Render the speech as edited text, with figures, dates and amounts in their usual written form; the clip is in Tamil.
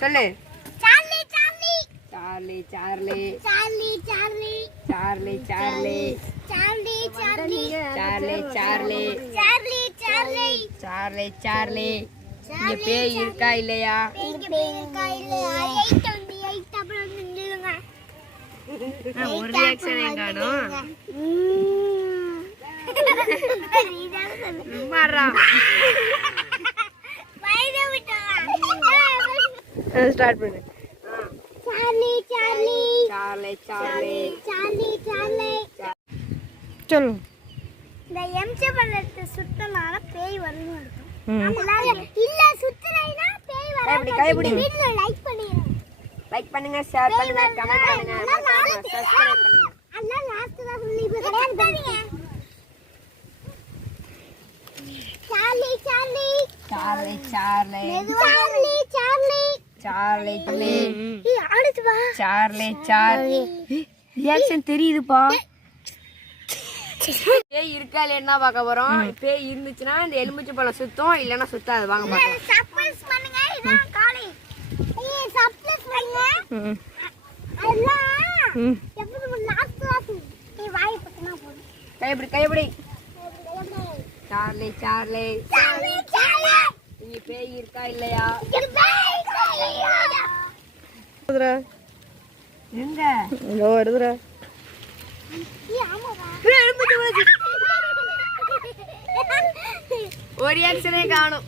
சொல்லு. Charlie Charlie Charlie Charlie Charlie Charlie Charlie Charlie Charlie Charlie Charlie Charlie Charlie Charlie Charlie Charlie. இங்க பேய் இருக்கா இல்லையா? இங்க பேய் இல்லையா? 8 வந்து 8 அப்புறம் நில்லுங்க. ஒரு ரியாக்ஷன் காணோம். மாறா வைரே விட்டா. ஸ்டார்ட் பண்ணு. Charlie Charlie Charlie Charlie Charlie Charlie. சொல்லு. இந்த எம்ஜி பல்லத்தை சுத்தனால பேய் வரும்னு அர்த்தம். எல்லாரும் இல்ல சுத்தலைனா பேய் வராது. கைப்பிடி. வீடியோ லைக் பண்ணிருங்க. லைக் பண்ணுங்க, ஷேர் பண்ணுங்க, கமெண்ட் பண்ணுங்க, சப்ஸ்கிரைப் பண்ணுங்க. அண்ணா லாஸ்ட் தான் சொல்லி போறீங்க. Charlie Charlie Charlie Charlie Charlie Charlie Charlie Charlie ஏய் அடுத்து வா. Charlie Charlie. ரியாக்ஷன் தெரியுதுப்பா. பேய் இருக்கா இல்லையா பார்க்க போறோம். பேய் இருந்துச்சுன்னா இந்த எலுமிச்சை பழம் சுத்தம், இல்லைன்னா சுத்தாது. வாங்க பார்க்கலாம். சப்ஸ்கிரைப் பண்ணுங்க. இதான் காளி. ஏய் சப்ஸ்கிரைப் பண்ணுங்க. அல்லாஹ் எப்பவும் லாஸ்ட் லாஸ்ட் நீ வாய் பக்கமா போடு. கைப்பிடி. சார்லி சார்லி சார்லி சார்லி இங்க பேய் இருக்கா இல்லையா? இது பேய் இல்லையா? எங்க ஏய் ஆமாடா. ஒரு ரியாக்ஷனே காணும்.